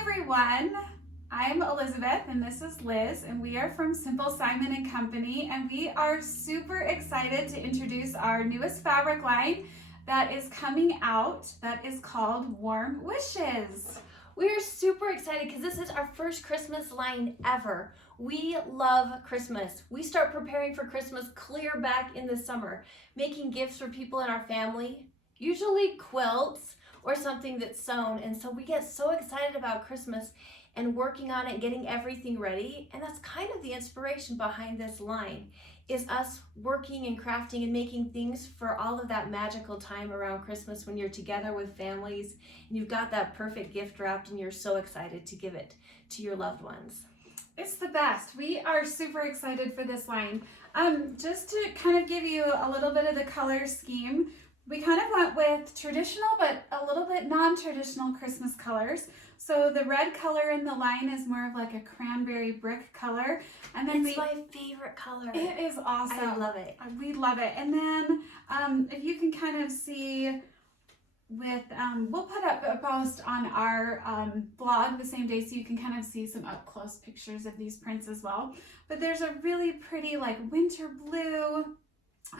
everyone, I'm Elizabeth and this is Liz, and we are from Simple Simon and Company, and we are super excited to introduce our newest fabric line that is coming out that is called Warm Wishes. We are super excited because this is our first Christmas line ever. We love Christmas. We start preparing for Christmas clear back in the summer, making gifts for people in our family, usually quilts or something that's sewn. And so we get so excited about Christmas and working on it and getting everything ready. And that's kind of the inspiration behind this line, is us working and crafting and making things for all of that magical time around Christmas when you're together with families and you've got that perfect gift wrapped and you're so excited to give it to your loved ones. It's the best. We are super excited for this line. Just to kind of give you a little bit of the color scheme, we kind of went with traditional but a little bit non-traditional Christmas colors. So the red color in the line is more of like a cranberry brick color. And then it's my favorite color. It is awesome. I love it. We love it. And then if you can kind of see with, we'll put up a post on our blog the same day so you can kind of see some up close pictures of these prints as well. But there's a really pretty like winter blue,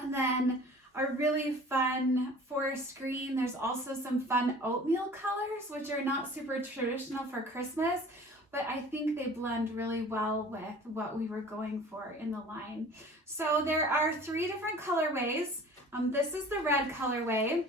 and then a really fun forest green. There's also some fun oatmeal colors, which are not super traditional for Christmas, but I think they blend really well with what we were going for in the line. So there are 3 different colorways. This is the red colorway.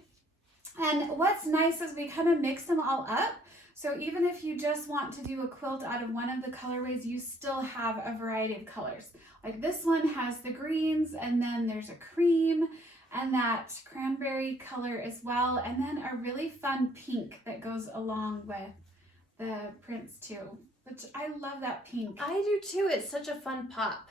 And what's nice is we kind of mix them all up. So even if you just want to do a quilt out of one of the colorways, you still have a variety of colors. Like this one has the greens, and then there's a cream, and that cranberry color as well, and then a really fun pink that goes along with the prints too, which I love that pink. I do too. It's such a fun pop.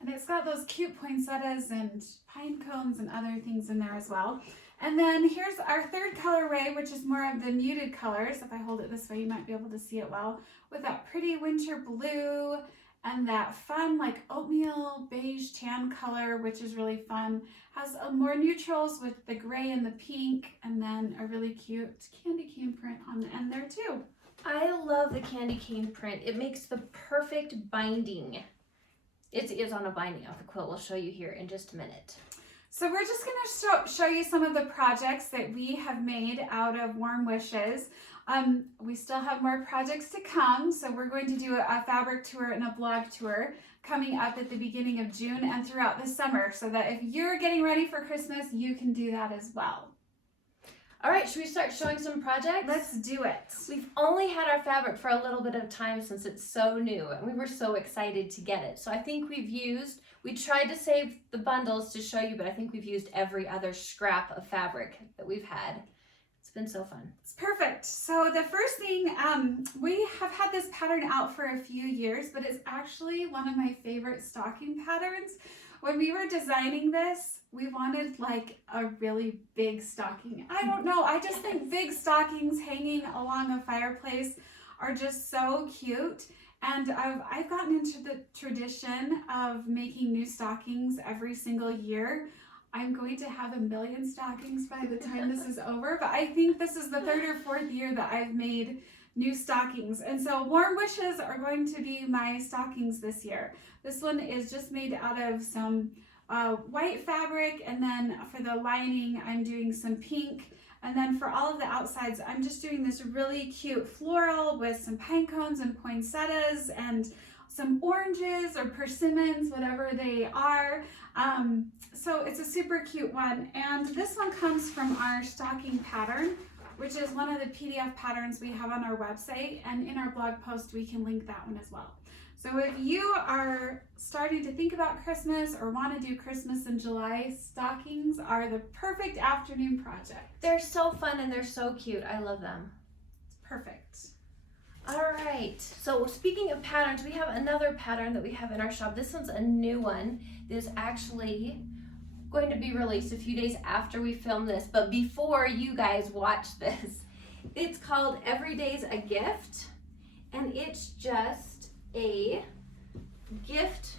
And it's got those cute poinsettias and pine cones and other things in there as well. And then here's our third colorway, which is more of the muted colors. If I hold it this way, you might be able to see it well, with that pretty winter blue and that fun like oatmeal beige tan color, which is really fun. Has more neutrals with the gray and the pink, and then a really cute candy cane print on the end there too. I love the candy cane print. It makes the perfect binding. It is on a binding off the quilt. We'll show you here in just a minute. So we're just going to show you some of the projects that we have made out of Warm Wishes. We still have more projects to come, so we're going to do a fabric tour and a blog tour coming up at the beginning of June and throughout the summer, so that if you're getting ready for Christmas, you can do that as well. All right, should we start showing some projects? Let's do it. We've only had our fabric for a little bit of time since it's so new, and we were so excited to get it. So I think we tried to save the bundles to show you, but I think we've used every other scrap of fabric that we've had. It's been so fun. It's perfect. So the first thing, we have had this pattern out for a few years, but it's actually one of my favorite stocking patterns. When we were designing this, we wanted like a really big stocking. I don't know, I just think big stockings hanging along a fireplace are just so cute. And I've gotten into the tradition of making new stockings every single year. I'm going to have 1 million stockings by the time this is over, but I think this is the 3rd or 4th year that I've made new stockings. And so Warm Wishes are going to be my stockings this year. This one is just made out of some white fabric, and then for the lining I'm doing some pink, and then for all of the outsides I'm just doing this really cute floral with some pine cones and poinsettias and some oranges or persimmons, whatever they are. So it's a super cute one, and this one comes from our stocking pattern, which is one of the PDF patterns we have on our website, and in our blog post we can link that one as well. So if you are starting to think about Christmas or want to do Christmas in July, stockings are the perfect afternoon project. They're so fun and they're so cute. I love them. It's perfect. All right, so speaking of patterns, we have another pattern that we have in our shop. This one's a new one. This is actually going to be released a few days after we film this, but before you guys watch this. It's called Every Day's a Gift, and it's just a gift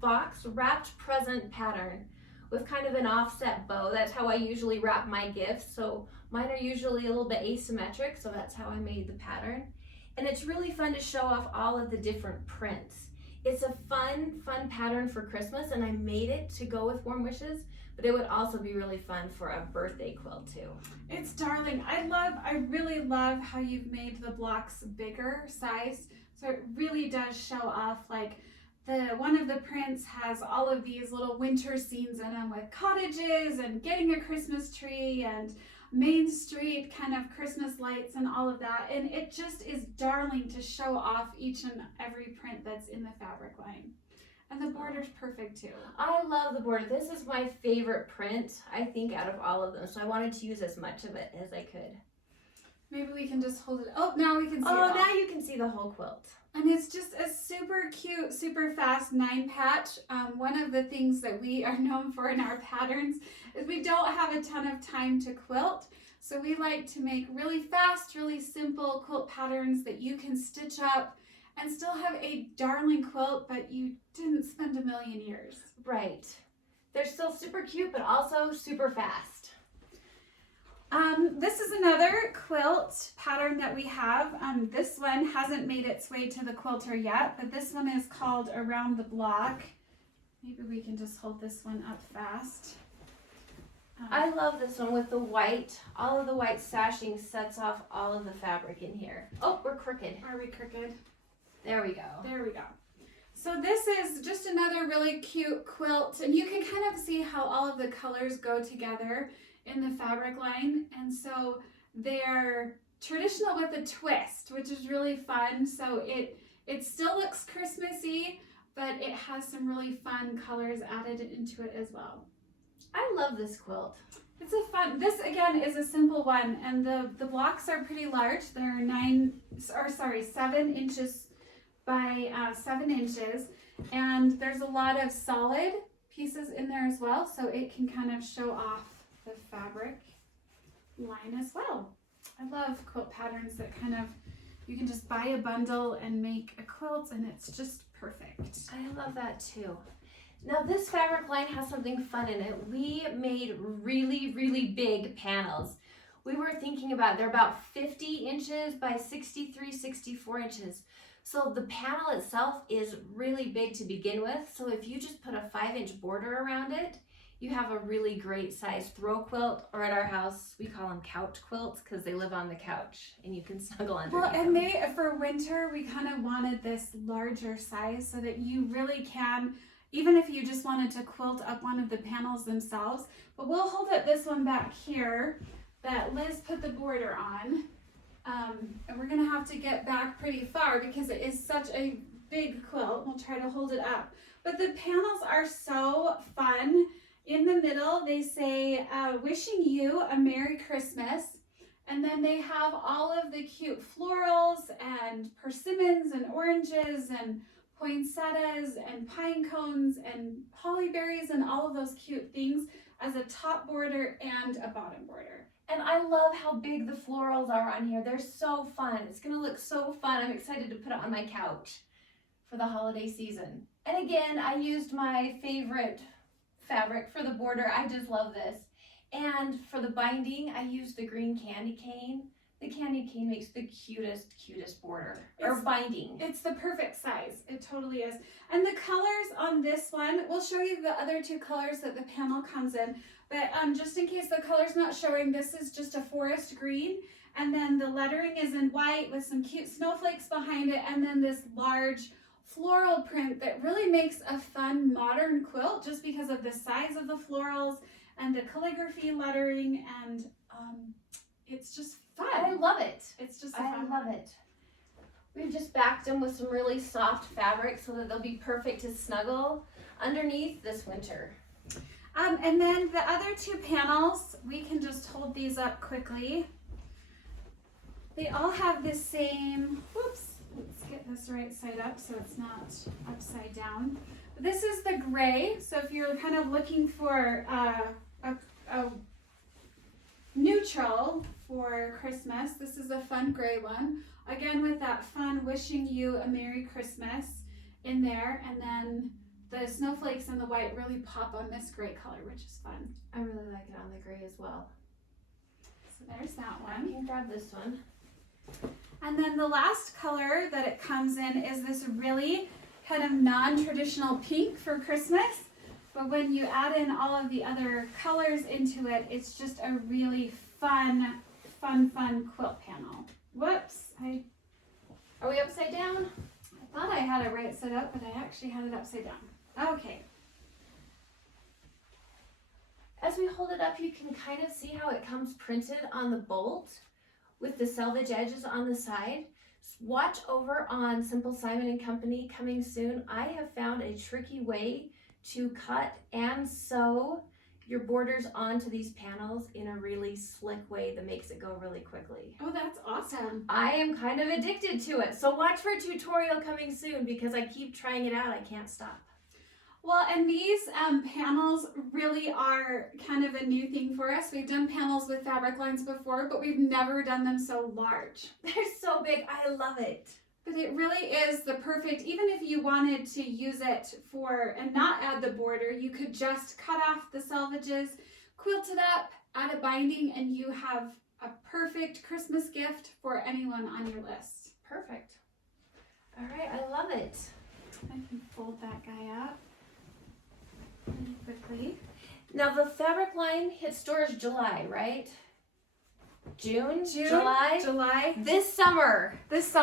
box wrapped present pattern with kind of an offset bow. That's how I usually wrap my gifts. So mine are usually a little bit asymmetric, so that's how I made the pattern. And it's really fun to show off all of the different prints. It's a fun pattern for Christmas, and I made it to go with Warm Wishes, but it would also be really fun for a birthday quilt too. It's darling. I really love how you've made the blocks bigger sized, so it really does show off. Like one of the prints has all of these little winter scenes in them with cottages and getting a Christmas tree and Main Street kind of Christmas lights and all of that, and it just is darling to show off each and every print that's in the fabric line. And the border's perfect too. I love the border. This is my favorite print, I think, out of all of them. So I wanted to use as much of it as I could. Maybe we can just hold it. Oh, now we can see it. Oh, now you can see the whole quilt. And it's just a super cute, super fast 9-patch. One of the things that we are known for in our patterns is we don't have a ton of time to quilt. So we like to make really fast, really simple quilt patterns that you can stitch up and still have a darling quilt, but you didn't spend a million years. Right. They're still super cute, but also super fast. This is another quilt pattern that we have. This one hasn't made its way to the quilter yet, but this one is called Around the Block. Maybe we can just hold this one up fast. I love this one with the white. All of the white sashing sets off all of the fabric in here. Oh, we're crooked. Are we crooked? There we go. There we go. So this is just another really cute quilt, and you can kind of see how all of the colors go together in the fabric line. And so they're traditional with a twist, which is really fun. So it still looks Christmassy, but it has some really fun colors added into it as well. I love this quilt. It's a fun, this again is a simple one, and the blocks are pretty large. They're 7 inches by 7 inches, and there's a lot of solid pieces in there as well, so it can kind of show off the fabric line as well. I love quilt patterns that kind of, you can just buy a bundle and make a quilt, and it's just perfect. I love that too. Now this fabric line has something fun in it. We made really big panels. We were thinking about, they're about 50 inches by 63, 64 inches. So the panel itself is really big to begin with. So if you just put a 5-inch border around it, you have a really great size throw quilt, or at our house, we call them couch quilts because they live on the couch and you can snuggle underneath Well, and them. for winter, we kind of wanted this larger size so that you really can, even if you just wanted to quilt up one of the panels themselves. But we'll hold up this one back here that Liz put the border on. And we're gonna have to get back pretty far because it is such a big quilt. We'll try to hold it up. But the panels are so fun. In the middle, they say, wishing you a Merry Christmas. And then they have all of the cute florals and persimmons and oranges and poinsettias and pine cones and holly berries and all of those cute things as a top border and a bottom border. And I love how big the florals are on here. They're so fun. It's gonna look so fun. I'm excited to put it on my couch for the holiday season. And again, I used my favorite fabric for the border. I just love this. And for the binding, I used the green candy cane. The candy cane makes the cutest border or binding. It's the perfect size. It totally is. And the colors on this one, we'll show you the other two colors that the panel comes in. But just in case the color's not showing, this is just a forest green. And then the lettering is in white with some cute snowflakes behind it. And then this large floral print that really makes a fun modern quilt just because of the size of the florals and the calligraphy lettering. And it's just fun. I love it. It's just I love it. We've just backed them with some really soft fabric so that they'll be perfect to snuggle underneath this winter. And then the other two panels, we can just hold these up quickly. They all have the same, whoops, let's get this right side up so it's not upside down. This is the gray, so if you're kind of looking for a neutral for Christmas, this is a fun gray one. Again, with that fun wishing you a Merry Christmas in there, and then the snowflakes and the white really pop on this gray color, which is fun. I really like it on the gray as well. So there's that I one. can grab this one. And then the last color that it comes in is this really kind of non-traditional pink for Christmas. But when you add in all of the other colors into it, it's just a really fun quilt panel. Whoops, Are we upside down? I thought I had it right set up, but I actually had it upside down. Okay. As we hold it up, you can kind of see how it comes printed on the bolt with the selvage edges on the side. Watch over on Simple Simon and Company coming soon. I have found a tricky way to cut and sew your borders onto these panels in a really slick way that makes it go really quickly. Oh, that's awesome. I am kind of addicted to it. So watch for a tutorial coming soon because I keep trying it out. I can't stop. Well, and these panels really are kind of a new thing for us. We've done panels with fabric lines before, but we've never done them so large. They're so big. I love it. But it really is the perfect, even if you wanted to use it for and not add the border, you could just cut off the selvages, quilt it up, add a binding, and you have a perfect Christmas gift for anyone on your list. Perfect. All right, I love it. I can fold that guy up really quickly. Now the fabric line hit stores July, right? June, July. This summer. So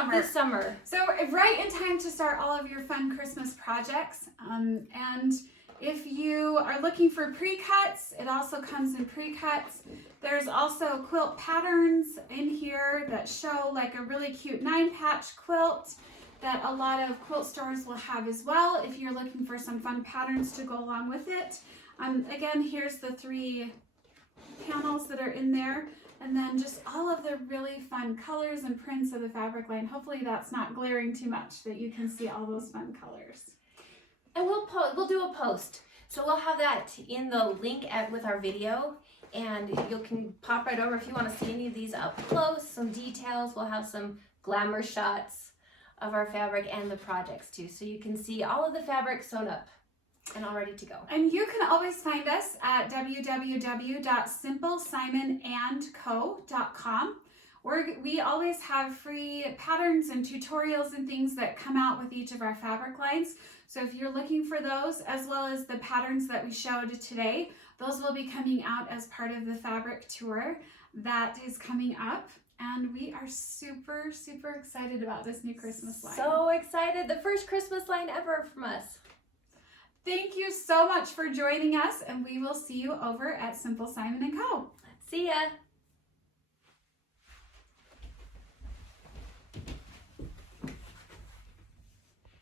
right in time to start all of your fun Christmas projects. And if you are looking for pre-cuts, it also comes in pre-cuts. There's also quilt patterns in here that show like a really cute 9-patch quilt that a lot of quilt stores will have as well if you're looking for some fun patterns to go along with it. Again, here's the 3 panels that are in there. And then just all of the really fun colors and prints of the fabric line. Hopefully that's not glaring too much, that you can see all those fun colors. And we'll do a post. So we'll have that in the link with our video. And you can pop right over if you want to see any of these up close, some details. We'll have some glamour shots of our fabric and the projects too. So you can see all of the fabric sewn up and all ready to go. And you can always find us at www.simplesimonandco.com, where we always have free patterns and tutorials and things that come out with each of our fabric lines. So if you're looking for those, as well as the patterns that we showed today, those will be coming out as part of the fabric tour that is coming up. And we are super excited about this new Christmas line. So excited. The first Christmas line ever from us. Thank you so much for joining us, and we will see you over at Simple Simon & Co. See ya.